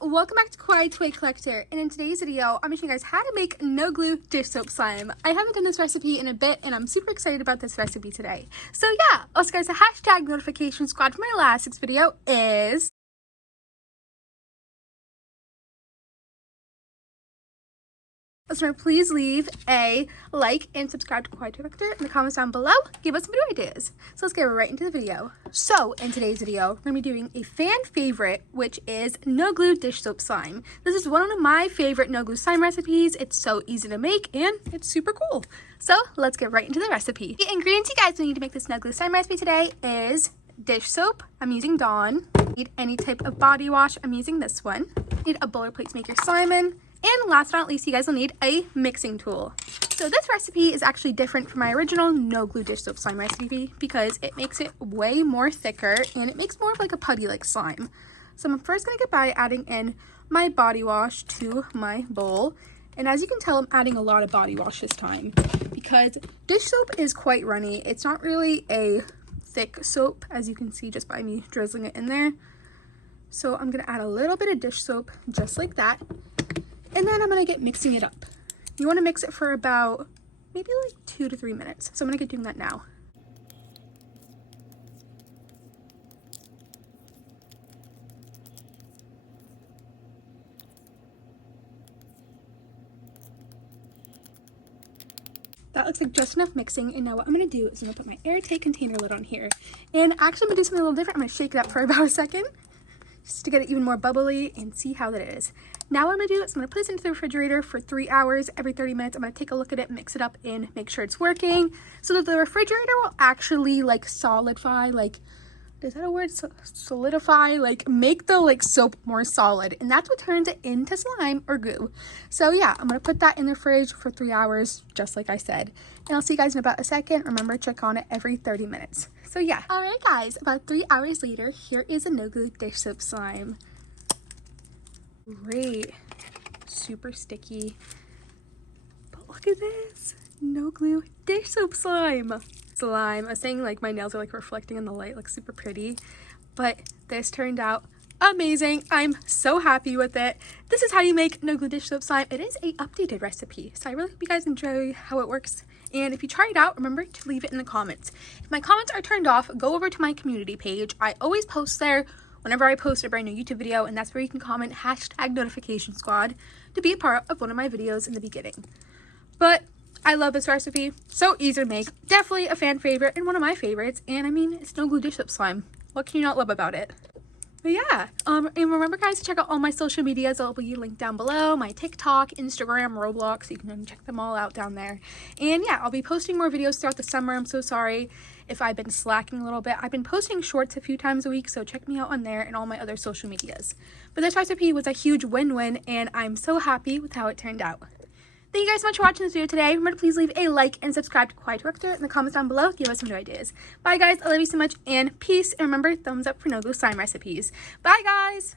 Welcome back to Kawaii Toy Collector, and in today's video I'm going to show you guys how to make no glue dish soap slime. I haven't done this recipe in a bit and I'm super excited about this recipe today. So yeah, also guys, the hashtag notification squad for my last 6 video is listener, please leave a like and subscribe to Kawaii Toy Collector in the comments down below. Give us some video ideas. So let's get right into the video. So in today's video, we're going to be doing a fan favorite, which is no glue dish soap slime. This is one of my favorite no glue slime recipes. It's so easy to make and it's super cool. So let's get right into the recipe. The ingredients you guys need to make this no glue slime recipe today is dish soap. I'm using Dawn. Need any type of body wash. I'm using this one. Need a bowler plate to make your slime in. And last but not least, you guys will need a mixing tool. So this recipe is actually different from my original no glue dish soap slime recipe because it makes it way more thicker and it makes more of like a putty like slime. So I'm first going to get by adding in my body wash to my bowl. And as you can tell, I'm adding a lot of body wash this time because dish soap is quite runny. It's not really a thick soap, as you can see just by me drizzling it in there. So I'm going to add a little bit of dish soap just like that. And then I'm going to get mixing it up. You want to mix it for about maybe like 2 to 3 minutes. So I'm going to get doing that now. That looks like just enough mixing. And now what I'm going to do is I'm going to put my airtight container lid on here. And actually I'm going to do something a little different. I'm going to shake it up for about a second just to get it even more bubbly and see how that is. Now what I'm going to do is I'm going to put this into the refrigerator for 3 hours. Every 30 minutes, I'm going to take a look at it, mix it up, and make sure it's working so that the refrigerator will actually like solidify, like, is that a word? Solidify, like make the like soap more solid. And that's what turns it into slime or goo. So yeah, I'm going to put that in the fridge for 3 hours, just like I said. And I'll see you guys in about a second. Remember, check on it every 30 minutes. So yeah. All right, guys, about 3 hours later, here is a no glue dish soap slime. Great, super sticky, but look at this, no glue dish soap slime. I was saying like my nails are like reflecting in the light, like super pretty, but this turned out amazing. I'm so happy with it. This is how you make no glue dish soap slime. It is a updated recipe, so I really hope you guys enjoy how it works. And if you try it out, remember to leave it in the comments. If my comments are turned off, go over to my community page. I always post there whenever I post a brand new YouTube video, and that's where you can comment hashtag notification squad to be a part of one of my videos in the beginning. But I love this recipe, so easy to make, definitely a fan favorite and one of my favorites. And I mean, it's no glue dish soap slime. What can you not love about it? But yeah, and remember guys to check out all my social medias. I'll be linked down below, my TikTok, Instagram, Roblox. You can check them all out down there. And yeah, I'll be posting more videos throughout the summer. I'm so sorry if I've been slacking a little bit. I've been posting shorts a few times a week, so check me out on there and all my other social medias. But this recipe was a huge win-win, and I'm so happy with how it turned out. Thank you guys so much for watching this video today. Remember to please leave a like and subscribe to Kawaii Toy Collector in the comments down below. Give us some new ideas. Bye guys, I love you so much, and peace. And remember, thumbs up for no glue slime recipes. Bye guys!